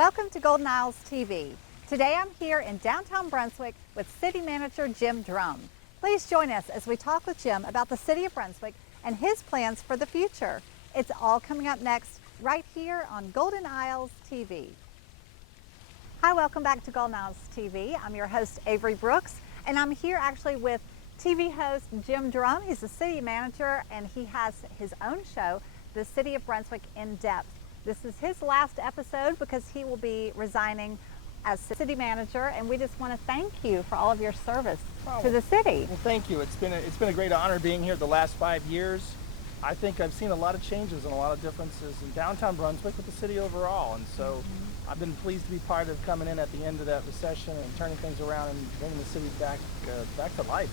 Welcome to Golden Isles TV. Today I'm here in downtown Brunswick with City Manager Jim Drumm. Please join us as we talk with Jim about the City of Brunswick and his plans for the future. It's all coming up next right here on Golden Isles TV. Hi, welcome back to Golden Isles TV. I'm your host Avery Brooks, and I'm here actually with TV host Jim Drumm. He's the city manager and he has his own show, The City of Brunswick In Depth. This is his last episode because he will be resigning as city manager, and we just want to thank you for all of your service to the city. Well, thank you. It's been a great honor being here the last 5 years. I think I've seen a lot of changes and a lot of differences in downtown Brunswick with the city overall, and so I've been pleased to be part of coming in at the end of that recession and turning things around and bringing the city back to life.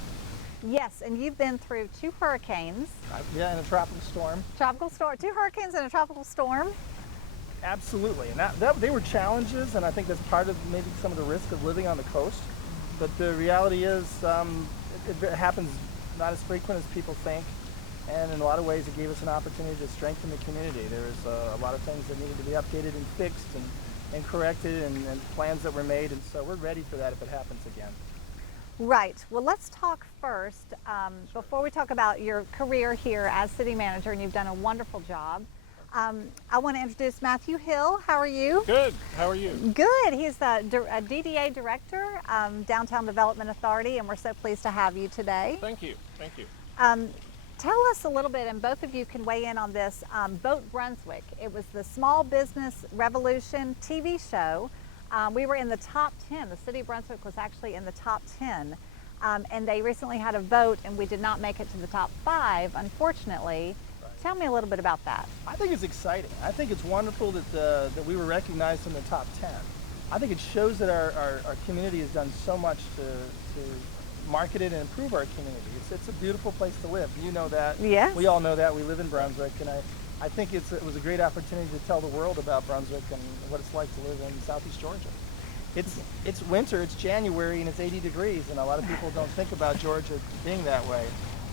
Yes, and you've been through 2 hurricanes. Yeah, and a tropical storm. 2 hurricanes and a tropical storm. Absolutely, and they were challenges, and I think that's part of maybe some of the risk of living on the coast. But the reality is it happens not as frequent as people think, and in a lot of ways it gave us an opportunity to strengthen the community. There was a lot of things that needed to be updated and fixed and corrected, and plans that were made, and so we're ready for that if it happens again. Right. Well, let's talk first, before we talk about your career here as city manager, and you've done a wonderful job. I want to introduce Mathew Hill. How are you? Good. How are you? Good. He's the DDA Director, Downtown Development Authority, and we're so pleased to have you today. Thank you. Thank you. Tell us a little bit, and both of you can weigh in on this, Vote Brunswick. It was the Small Business Revolution TV show. We were in the top 10. The City of Brunswick was actually in the top 10. And they recently had a vote, and we did not make it to the top 5, unfortunately. Tell me a little bit about that. I think it's exciting. I think it's wonderful that we were recognized in the top 10. I think it shows that our community has done so much to market it and improve our community. It's a beautiful place to live. You know that. Yes. We all know that. We live in Brunswick, and I think it was a great opportunity to tell the world about Brunswick and what it's like to live in Southeast Georgia. It's winter, it's January, and it's 80 degrees, and a lot of people don't think about Georgia being that way.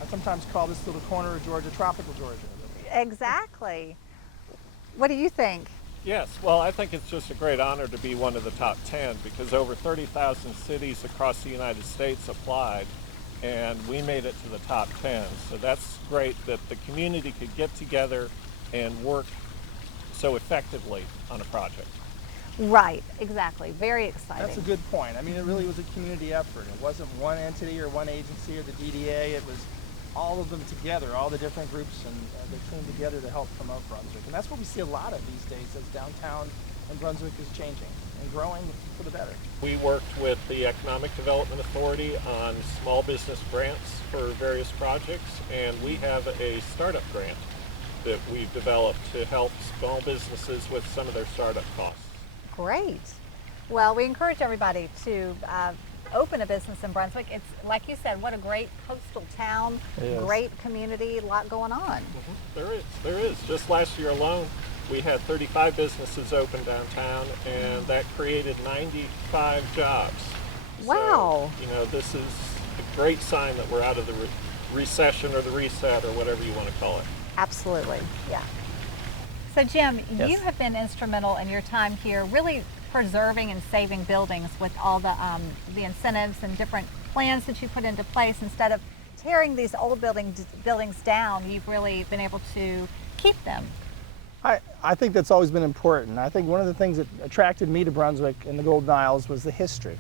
I sometimes call this little corner of Georgia tropical Georgia. Exactly. What do you think? Yes, well, I think it's just a great honor to be one of the top 10 because over 30,000 cities across the United States applied, and we made it to the top 10. So that's great that the community could get together and work so effectively on a project. Right, exactly. Very exciting. That's a good point. I mean, it really was a community effort. It wasn't one entity or one agency or the DDA. It was all of them together, all the different groups, and they came together to help promote Brunswick. And that's what we see a lot of these days as downtown and Brunswick is changing and growing for the better. We worked with the Economic Development Authority on small business grants for various projects, and we have a startup grant that we've developed to help small businesses with some of their startup costs. Great. Well, we encourage everybody to open a business in Brunswick. It's like you said, what a great coastal town, great community, a lot going on. There is. Just last year alone, we had 35 businesses open downtown, and that created 95 jobs. Wow. So, this is a great sign that we're out of the recession or the reset or whatever you want to call it. Absolutely, yeah. So Jim, Yes. you have been instrumental in your time here, really preserving and saving buildings with all the incentives and different plans that you put into place. Instead of tearing these old buildings down, you've really been able to keep them. I think that's always been important. I think one of the things that attracted me to Brunswick in the Golden Isles was the history.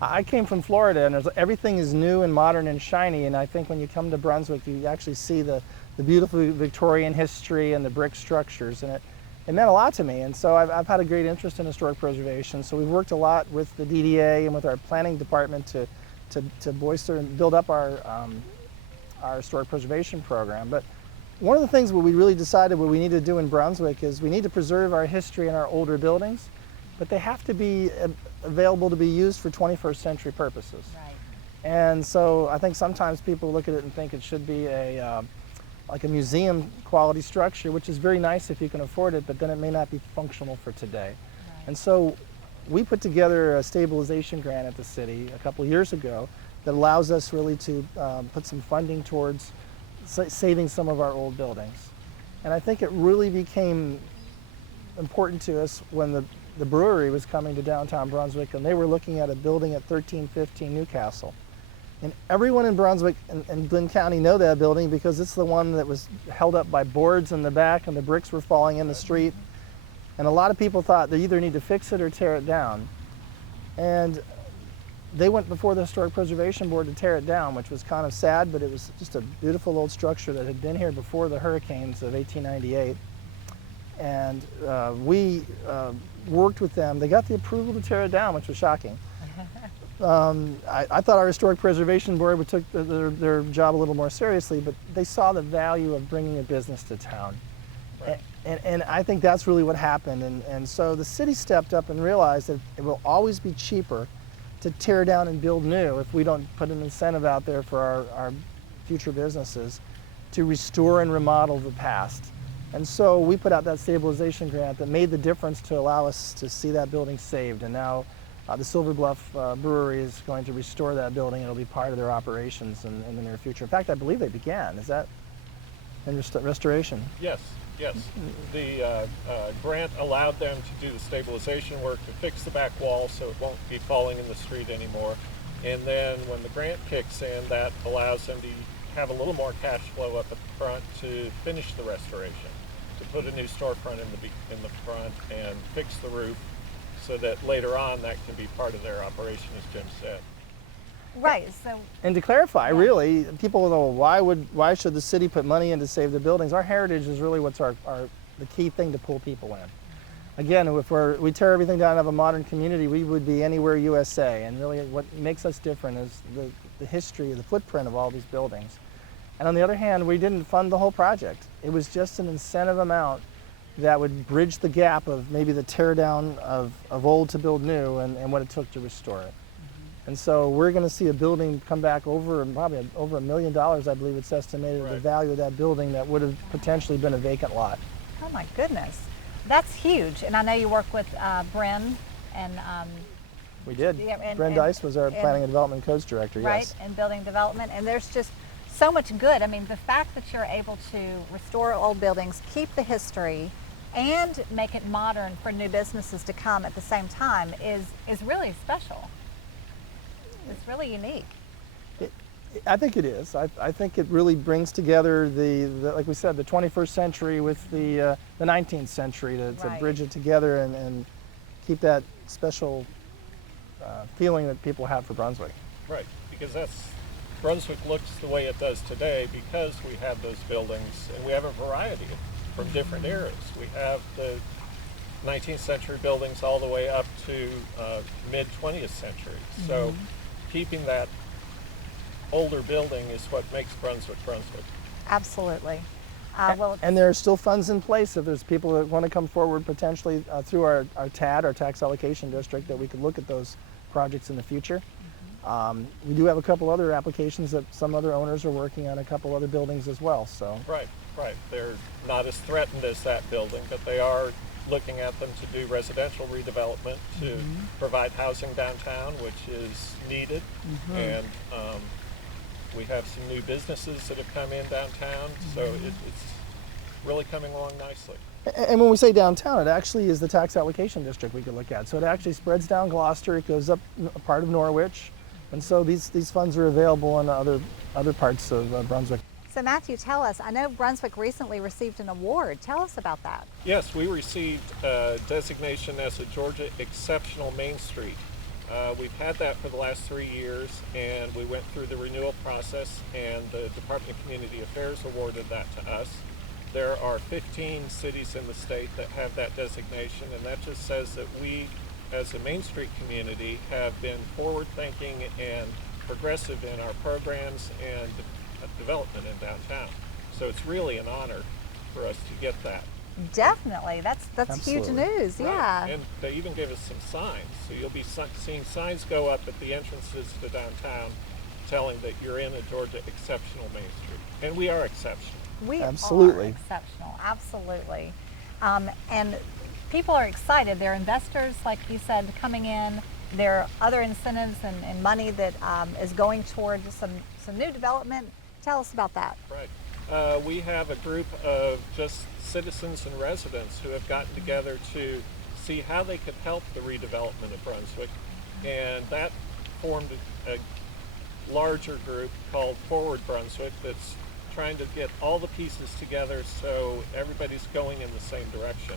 I came from Florida, and everything is new and modern and shiny, and I think when you come to Brunswick, you actually see the beautiful Victorian history and the brick structures, and it meant a lot to me. And so I've had a great interest in historic preservation, so we've worked a lot with the DDA and with our planning department to bolster and build up our historic preservation program. But one of the things what we really decided what we need to do in Brunswick is we need to preserve our history in our older buildings, but they have to be available to be used for 21st century purposes. Right. And so I think sometimes people look at it and think it should be like a museum quality structure, which is very nice if you can afford it, but then it may not be functional for today. Right. And so we put together a stabilization grant at the city a couple years ago that allows us really to put some funding towards saving some of our old buildings. And I think it really became important to us when the brewery was coming to downtown Brunswick, and they were looking at a building at 1315 Newcastle. And everyone in Brunswick and Glynn County know that building because it's the one that was held up by boards in the back and the bricks were falling in the street. And a lot of people thought they either need to fix it or tear it down. And they went before the Historic Preservation Board to tear it down, which was kind of sad, but it was just a beautiful old structure that had been here before the hurricanes of 1898. And we worked with them. They got the approval to tear it down, which was shocking. I thought our Historic Preservation Board would took their job a little more seriously, but they saw the value of bringing a business to town. Right. And I think that's really what happened. And so the city stepped up and realized that it will always be cheaper to tear down and build new if we don't put an incentive out there for our future businesses to restore and remodel the past. And so we put out that stabilization grant that made the difference to allow us to see that building saved. And now the Silver Bluff Brewery is going to restore that building. It'll be part of their operations in the near future. In fact, I believe they began. Is that in restoration? Yes, yes. The grant allowed them to do the stabilization work to fix the back wall so it won't be falling in the street anymore. And then when the grant kicks in, that allows them to have a little more cash flow up at the front to finish the restoration, to put a new storefront in the front and fix the roof so that later on that can be part of their operation, as Jim said. Right. So. And to clarify, Yeah. really, people will know why should the city put money in to save the buildings? Our heritage is really what's the key thing to pull people in. Again, if we tear everything down and have a modern community, we would be anywhere USA. And really, what makes us different is the history, the footprint of all these buildings. And on the other hand, we didn't fund the whole project. It was just an incentive amount that would bridge the gap of maybe the tear down of old to build new and what it took to restore it. And so we're going to see a building come back probably over $1 million, I believe it's estimated, Right. the value of that building that would have potentially been a vacant lot. Oh my goodness, that's huge. And I know you work with Bryn and We did. Yeah, Bryn Dice was our Planning and Development Codes Director, right, yes. and building development. And there's just so much good. I mean, the fact that you're able to restore old buildings, keep the history, and make it modern for new businesses to come at the same time is really special. It's really unique. I think it is. I think it really brings together the like we said, the 21st century with the 19th century to Right. bridge it together and keep that special feeling that people have for Brunswick. Right, because Brunswick looks the way it does today because we have those buildings and we have a variety from different eras. We have the 19th century buildings all the way up to mid 20th century. So keeping that older building is what makes Brunswick Brunswick. Absolutely. And there are still funds in place if there's people that want to come forward potentially through our TAD, our tax allocation district, that we could look at those projects in the future. We do have a couple other applications that some other owners are working on, a couple other buildings as well. So Right. They're not as threatened as that building, but they are looking at them to do residential redevelopment to provide housing downtown, which is needed. And we have some new businesses that have come in downtown, so it's really coming along nicely. And when we say downtown, it actually is the tax allocation district we could look at. So it actually spreads down Gloucester, it goes up a part of Norwich, and so these funds are available in other parts of Brunswick. So Matthew, tell us, I know Brunswick recently received an award. Tell us about that. Yes, we received a designation as a Georgia Exceptional Main Street. We've had that for the last 3 years, and we went through the renewal process, and the Department of Community Affairs awarded that to us. There are 15 cities in the state that have that designation, and that just says that we, as a Main Street community, have been forward-thinking and progressive in our programs and development in downtown. So it's really an honor for us to get that. Definitely, that's huge Absolutely. news. Right. Yeah. And they even gave us some signs. So you'll be seeing signs go up at the entrances to downtown telling that you're in a Georgia Exceptional Main Street. And we are exceptional. We Absolutely. are exceptional, absolutely. And people are excited. There are investors, like you said, coming in. There are other incentives and money that is going toward some new development. Tell us about that. Right. We have a group of just citizens and residents who have gotten together to see how they could help the redevelopment of Brunswick, and that formed a larger group called Forward Brunswick that's trying to get all the pieces together so everybody's going in the same direction.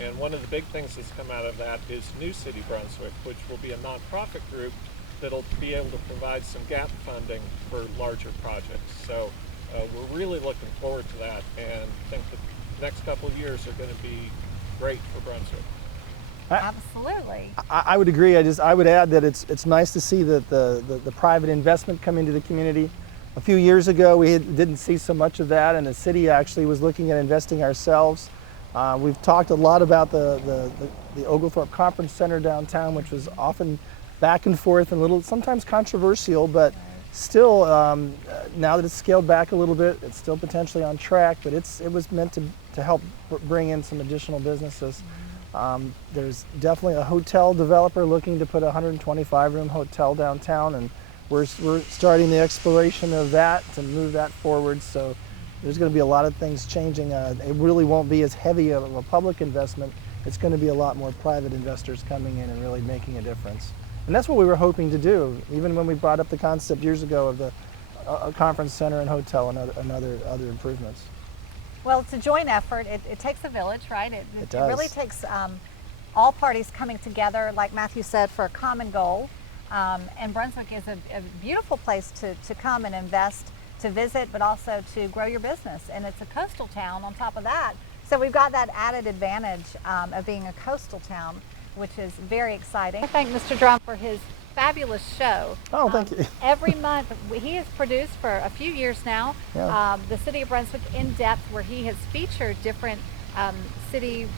And one of the big things that's come out of that is New City Brunswick, which will be a nonprofit group that'll be able to provide some gap funding for larger projects. So we're really looking forward to that and think that the next couple of years are going to be great for Brunswick. Absolutely. I would agree. I would add that it's nice to see that the private investment come into the community. A few years ago, we didn't see so much of that, and the city actually was looking at investing ourselves. We've talked a lot about the Oglethorpe Conference Center downtown, which was often back and forth and a little sometimes controversial, but still, now that it's scaled back a little bit, it's still potentially on track, but it was meant to help bring in some additional businesses. There's definitely a hotel developer looking to put a 125-room hotel downtown, and we're starting the exploration of that to move that forward. So there's going to be a lot of things changing. It really won't be as heavy of a public investment. It's going to be a lot more private investors coming in and really making a difference. And that's what we were hoping to do, even when we brought up the concept years ago of the conference center and hotel and other improvements. Well, it's a joint effort. It takes a village, right? It does. It really takes all parties coming together, like Mathew said, for a common goal. And Brunswick is a beautiful place to come and invest, to visit, but also to grow your business. And it's a coastal town on top of that. So we've got that added advantage of being a coastal town, which is very exciting. I thank Mr. Drumm for his fabulous show. Oh, thank you. Every month, he has produced for a few years now, Yeah. the City of Brunswick In Depth, where he has featured different city,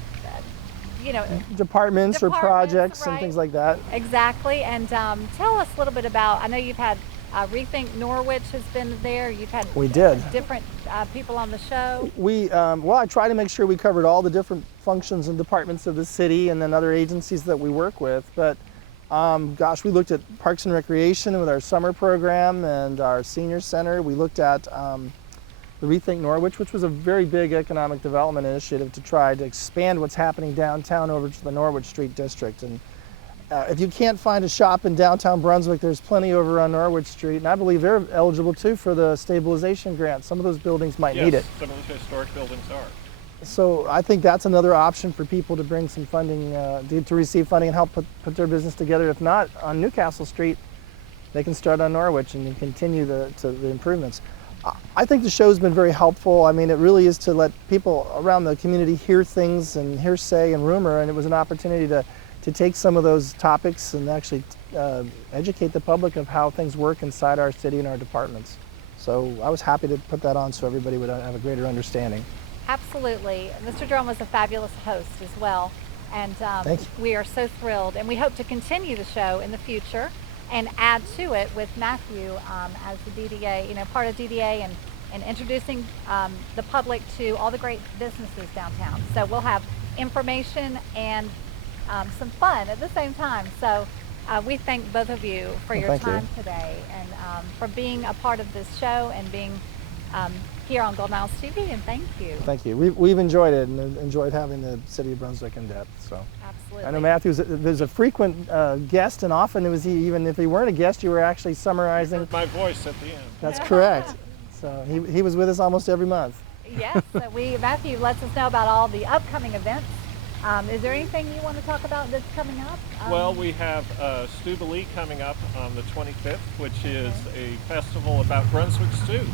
Departments or projects right. and things like that. Exactly, and tell us a little bit about, I know you've had Rethink Norwich has been there, you've had We did. different people on the show. Well, I try to make sure we covered all the different functions and departments of the city and then other agencies that we work with. But gosh, we looked at Parks and Recreation with our summer program and our senior center. We looked at the Rethink Norwich, which was a very big economic development initiative to try to expand what's happening downtown over to the Norwich Street District. And if you can't find a shop in downtown Brunswick, there's plenty over on Norwich Street, and I believe they're eligible too for the stabilization grant. Some of those buildings might need it. Some of the historic buildings are. So I think that's another option for people to bring some funding, to receive funding and help put their business together. If not on Newcastle Street, they can start on Norwich and continue the improvements. I think the show's been very helpful. I mean, it really is to let people around the community hear things and hearsay and rumor, and it was an opportunity to take some of those topics and actually educate the public of how things work inside our city and our departments. So I was happy to put that on so everybody would have a greater understanding. Absolutely. Mr. Drumm was a fabulous host as well, and we are so thrilled, and we hope to continue the show in the future and add to it with Mathew as the DDA, part of DDA, and introducing the public to all the great businesses downtown. So we'll have information and some fun at the same time. So we thank both of you for your time today and for being a part of this show and being here on Golden Isles TV, and thank you. Thank you. We've enjoyed it and enjoyed having the City of Brunswick in depth. So. Absolutely. I know Mathew's a frequent guest, and often even if he weren't a guest, you were actually summarizing. You heard my voice at the end. That's correct. So he was with us almost every month. Yes, so Mathew lets us know about all the upcoming events. Is there anything you want to talk about that's coming up? Well, we have Stew-Bee-Lee coming up on the 25th, which is a festival about Brunswick stew,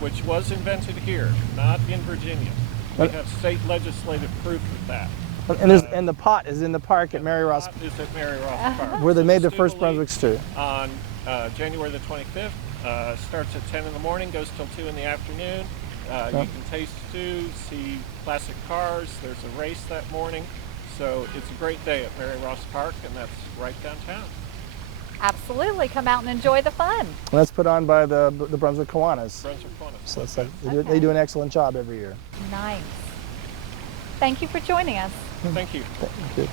which was invented here, not in Virginia. We have state legislative proof of that. And the pot is in the park at Mary Ross. Is at Mary Ross Park. Where they made the first Brunswick stew. On January the 25th, starts at 10 in the morning, goes till 2 in the afternoon. You can taste stew, see classic cars. There's a race that morning. So it's a great day at Mary Ross Park, and that's right downtown. Absolutely. Come out and enjoy the fun. And that's put on by the Brunswick Kiwanis. Brunswick Kiwanis. So it's they do an excellent job every year. Nice. Thank you for joining us. Thank you. Thank you.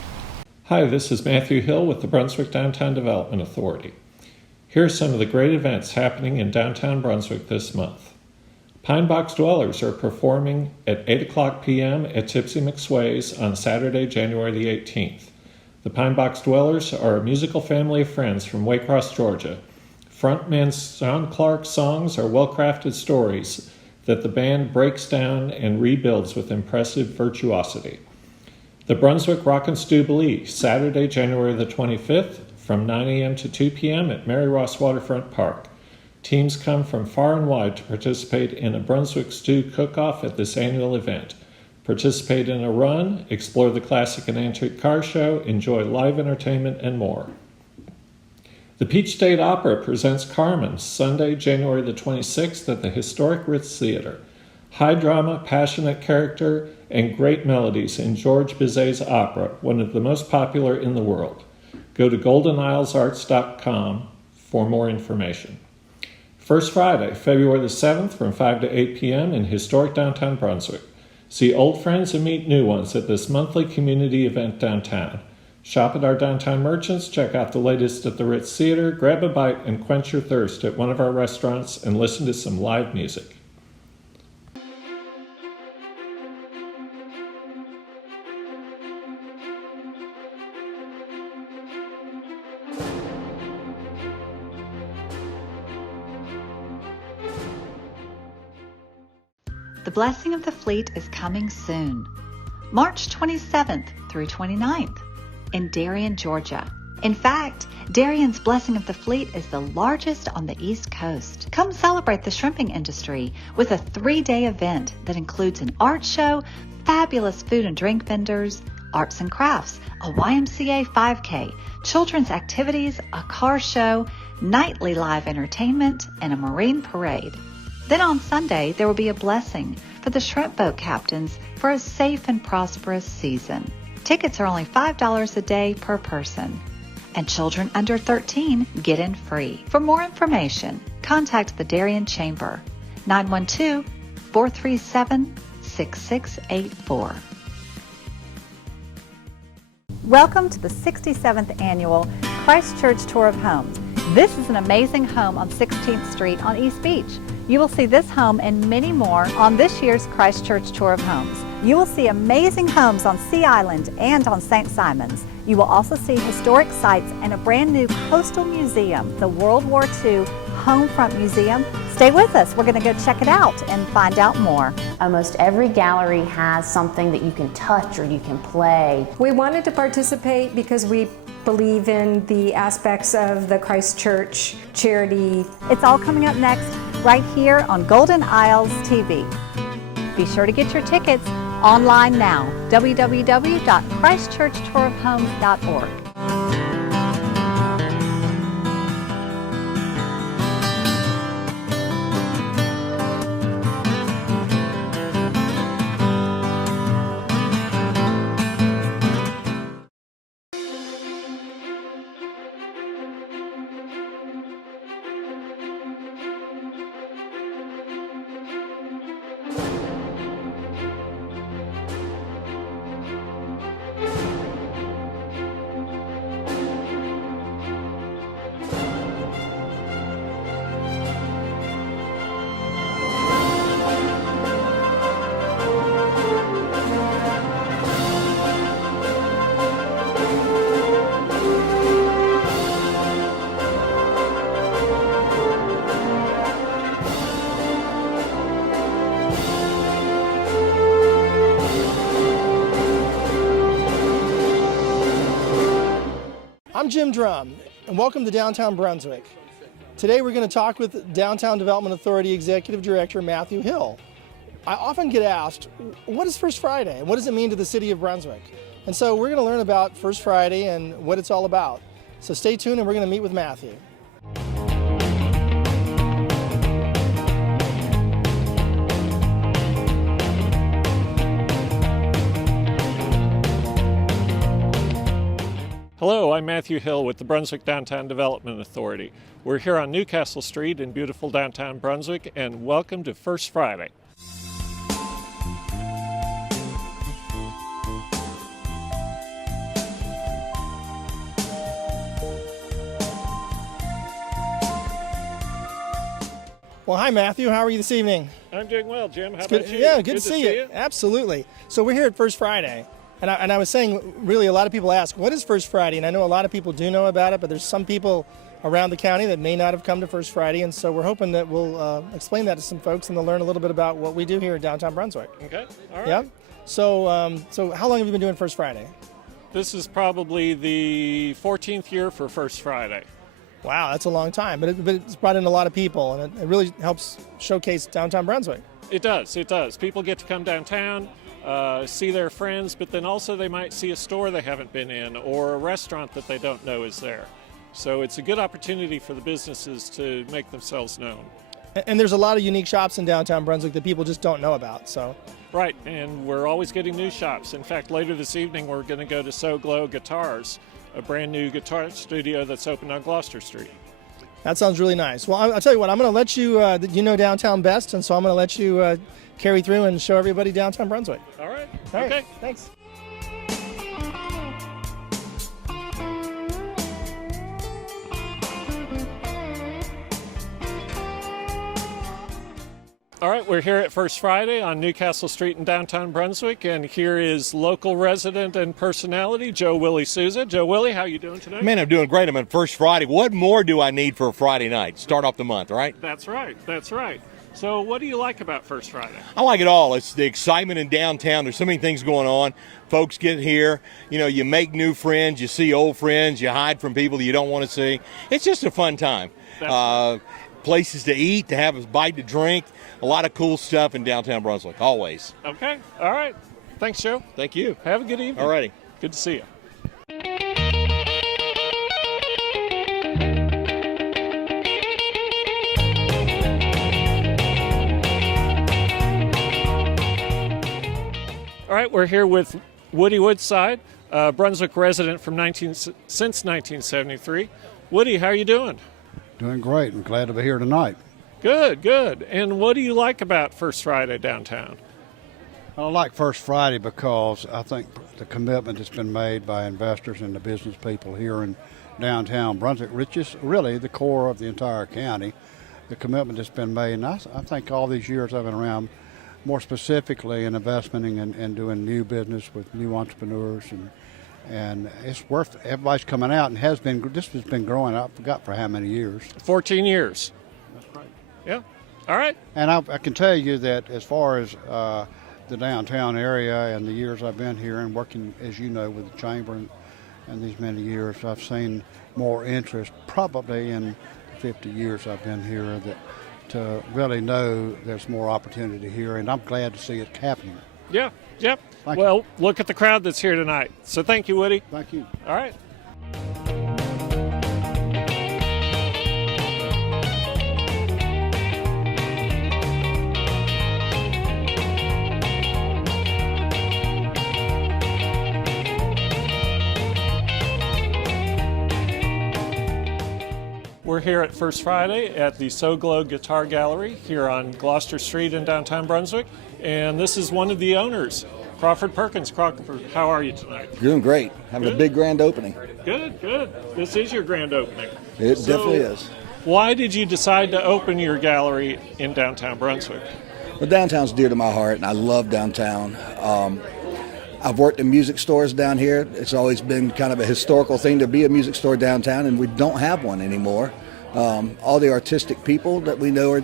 Hi, this is Mathew Hill with the Brunswick Downtown Development Authority. Here are some of the great events happening in downtown Brunswick this month. Pine Box Dwellers are performing at 8 o'clock p.m. at Tipsy McSway's on Saturday, January the 18th. The Pine Box Dwellers are a musical family of friends from Waycross, Georgia. Frontman Sean Clark's songs are well-crafted stories that the band breaks down and rebuilds with impressive virtuosity. The Brunswick Rockin' Stoobilee, Saturday, January the 25th, from 9 a.m. to 2 p.m. at Mary Ross Waterfront Park. Teams come from far and wide to participate in a Brunswick stew cook-off at this annual event. Participate in a run, explore the classic and antique car show, enjoy live entertainment, and more. The Peach State Opera presents Carmen, Sunday, January the 26th at the historic Ritz Theater. High drama, passionate character, and great melodies in George Bizet's opera, one of the most popular in the world. Go to goldenislesarts.com for more information. First Friday, February the 7th from 5 to 8 p.m. in historic downtown Brunswick. See old friends and meet new ones at this monthly community event downtown. Shop at our downtown merchants, check out the latest at the Ritz Theater, grab a bite and quench your thirst at one of our restaurants, and listen to some live music. The Blessing of the Fleet is coming soon, March 27th through 29th in Darien, Georgia. In fact, Darien's Blessing of the Fleet is the largest on the East Coast. Come celebrate the shrimping industry with a 3-day event that includes an art show, fabulous food and drink vendors, arts and crafts, a YMCA 5K, children's activities, a car show, nightly live entertainment, and a marine parade. Then on Sunday, there will be a blessing for the shrimp boat captains for a safe and prosperous season. Tickets are only $5 a day per person, and children under 13 get in free. For more information, contact the Darien Chamber, 912-437-6684. Welcome to the 67th Annual Christ Church Tour of Homes. This is an amazing home on 16th Street on East Beach. You will see this home and many more on this year's Christ Church Tour of Homes. You will see amazing homes on Sea Island and on St. Simon's. You will also see historic sites and a brand new coastal museum, the World War II Homefront Museum. Stay with us. We're going to go check it out and find out more. Almost every gallery has something that you can touch or you can play. We wanted to participate because we believe in the aspects of the Christ Church charity. It's all coming up next right here on Golden Isles TV. Be sure to get your tickets online now, www.christchurchtourofhomes.org. I'm Jim Drumm, and welcome to Downtown Brunswick. Today we're going to talk with Downtown Development Authority Executive Director Mathew Hill. I often get asked, what is First Friday and what does it mean to the city of Brunswick? And so we're going to learn about First Friday and what it's all about. So stay tuned and we're going to meet with Mathew. Hello, I'm Mathew Hill with the Brunswick Downtown Development Authority. We're here on Newcastle Street in beautiful downtown Brunswick, and welcome to First Friday. Well, Well, hi, Matthew. How are you this evening? I'm doing well, Jim. How Good. about you? Yeah, good to see you. Absolutely. So we're here at First Friday. And I was saying, really, a lot of people ask, what is First Friday? And I know a lot of people do know about it, but there's some people around the county that may not have come to First Friday. And so we're hoping that we'll explain that to some folks and they'll learn a little bit about what we do here in downtown Brunswick. Okay, all right. Yeah. So, so how long have you been doing First Friday? This is probably the 14th year for First Friday. Wow, that's a long time. But it's brought in a lot of people, and it really helps showcase downtown Brunswick. It does, it does. People get to come downtown, see their friends, but then also they might see a store they haven't been in or a restaurant that they don't know is there. So it's a good opportunity for the businesses to make themselves known. And there's a lot of unique shops in downtown Brunswick that people just don't know about. So. Right, and we're always getting new shops. In fact, later this evening we're going to go to So Glow Guitars, a brand new guitar studio that's open on Gloucester Street. That sounds really nice. Well, I'll tell you what, I'm going to let you, you know downtown best, and so I'm going to let you carry through and show everybody downtown Brunswick. All right. All right. Okay. Thanks. All right, we're here at First Friday on Newcastle Street in downtown Brunswick, and here is local resident and personality, Joe Willie Souza. Joe Willie, how you doing today? Man, I'm doing great. I'm on First Friday. What more do I need for a Friday night? Start off the month, right? That's right, that's right. So what do you like about First Friday? I like it all. It's the excitement in downtown. There's so many things going on. Folks get here, you know, you make new friends, you see old friends, you hide from people that you don't want to see. It's just a fun time. Places to eat, to have a bite to drink, a lot of cool stuff in downtown Brunswick, always. Okay, all right. Thanks, Joe. Thank you. Have a good evening. All righty. Good to see you. All right, we're here with Woody Woodside, a Brunswick resident from since 1973. Woody, how are you doing? Doing great. I'm glad to be here tonight. Good, good. And what do you like about First Friday downtown? I like First Friday because I think the commitment that's been made by investors and the business people here in downtown Brunswick, which is really the core of the entire county, the commitment that's been made. And I think all these years I've been around, more specifically in investing and doing new business with new entrepreneurs, and it's worth, everybody's coming out, and this has been growing, I forgot for how many years. 14 years. That's right. Yeah. All right. And I can tell you that as far as the downtown area and the years I've been here and working, as you know, with the chamber and these many years, I've seen more interest probably in the 50 years I've been here to really know there's more opportunity here, and I'm glad to see it happening. Yeah. Yep. Thank well, you. Look at the crowd that's here tonight. So thank you, Woody. Thank you. All right. We're here at First Friday at the So Glow Guitar Gallery here on Gloucester Street in downtown Brunswick. And this is one of the owners, Crawford Perkins. Crawford, how are you tonight? Doing great. Having Good. a big grand opening. Good, good. This is your grand opening. It definitely is. Why did you decide to open your gallery in downtown Brunswick? Well, downtown's dear to my heart, and I love downtown. I've worked in music stores down here. It's always been kind of a historical thing to be a music store downtown, and we don't have one anymore. All the artistic people that we know are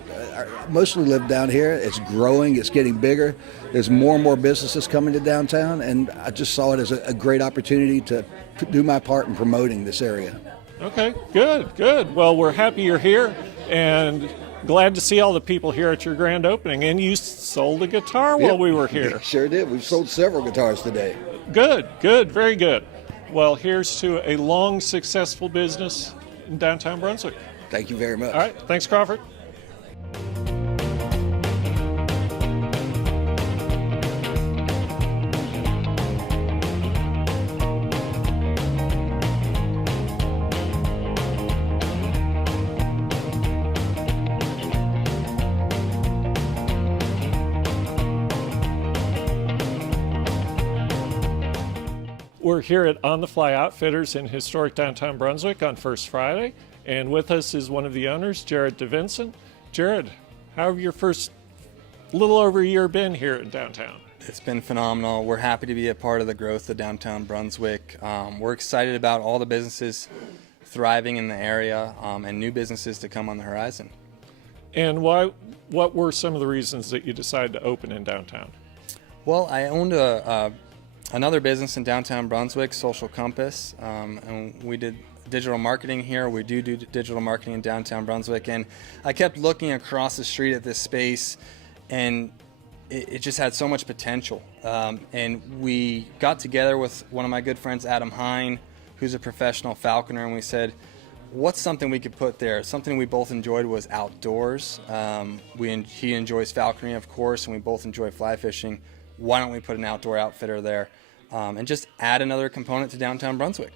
mostly live down here. It's growing, it's getting bigger. There's more and more businesses coming to downtown, and I just saw it as a great opportunity to do my part in promoting this area. Okay, good, good. Well, we're happy you're here and glad to see all the people here at your grand opening. And you sold a guitar while we were here. Sure did. We've sold several guitars today. Good, good, very good. Well, here's to a long, successful business in downtown Brunswick. Thank you very much. All right, thanks, Crawford. We're here at On the Fly Outfitters in historic downtown Brunswick on First Friday, and with us is one of the owners, Jared DeVinson. Jared, How have your first little over a year been here in downtown? It's been phenomenal. We're happy to be a part of the growth of Downtown Brunswick. We're excited about all the businesses thriving in the area and new businesses to come on the horizon. And what were some of the reasons that you decided to open in downtown? Well, I owned another business in Downtown Brunswick, Social Compass, and we did digital marketing here. We do digital marketing in Downtown Brunswick, and I kept looking across the street at this space, and it just had so much potential. And we got together with one of my good friends, Adam Hine, who's a professional falconer, and we said, what's something we could put there? Something we both enjoyed was outdoors. He enjoys falconry, of course, and we both enjoy fly fishing. Why don't we put an outdoor outfitter there and just add another component to Downtown Brunswick?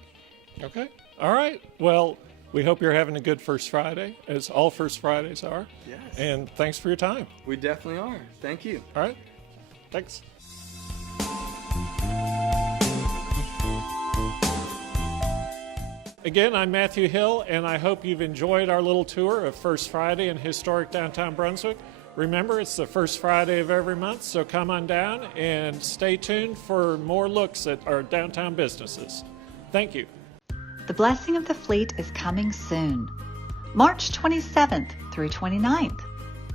Okay. All right. Well, we hope you're having a good First Friday, as all First Fridays are. Yes. And thanks for your time. We definitely are. Thank you. All right. Thanks. Again, I'm Mathew Hill, and I hope you've enjoyed our little tour of First Friday in historic downtown Brunswick. Remember, it's the first Friday of every month, so come on down and stay tuned for more looks at our downtown businesses. Thank you. The Blessing of the Fleet is coming soon, March 27th through 29th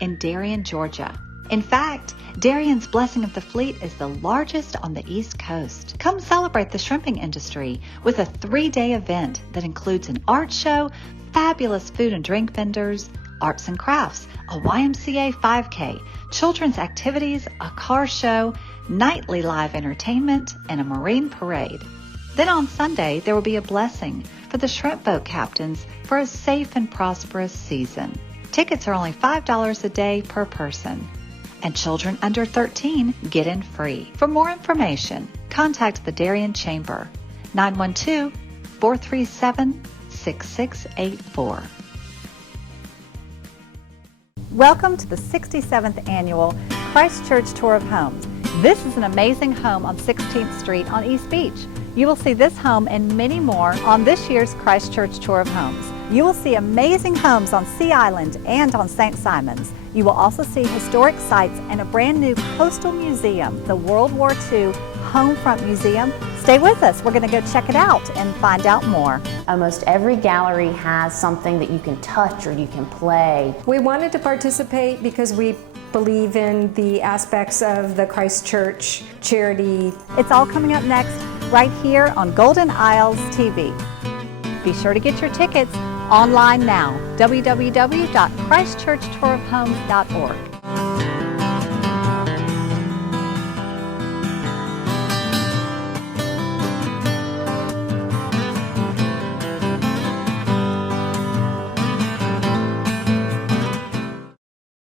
in Darien, Georgia. In fact, Darien's Blessing of the Fleet is the largest on the East Coast. Come celebrate the shrimping industry with a 3-day event that includes an art show, fabulous food and drink vendors, arts and crafts, a YMCA 5K, children's activities, a car show, nightly live entertainment, and a marine parade. Then on Sunday, there will be a blessing for the shrimp boat captains for a safe and prosperous season. Tickets are only $5 a day per person, and children under 13 get in free. For more information, contact the Darien Chamber, 912-437-6684. Welcome to the 67th Annual Christchurch Tour of Homes. This is an amazing home on 16th Street on East Beach. You will see this home and many more on this year's Christchurch Tour of Homes. You will see amazing homes on Sea Island and on St. Simons. You will also see historic sites and a brand new coastal museum, the World War II Homefront Museum. Stay with us. We're going to go check it out and find out more. Almost every gallery has something that you can touch or you can play. We wanted to participate because we believe in the aspects of the Christchurch charity. It's all coming up next right here on Golden Isles TV. Be sure to get your tickets online now, www.christchurchtourofhomes.org.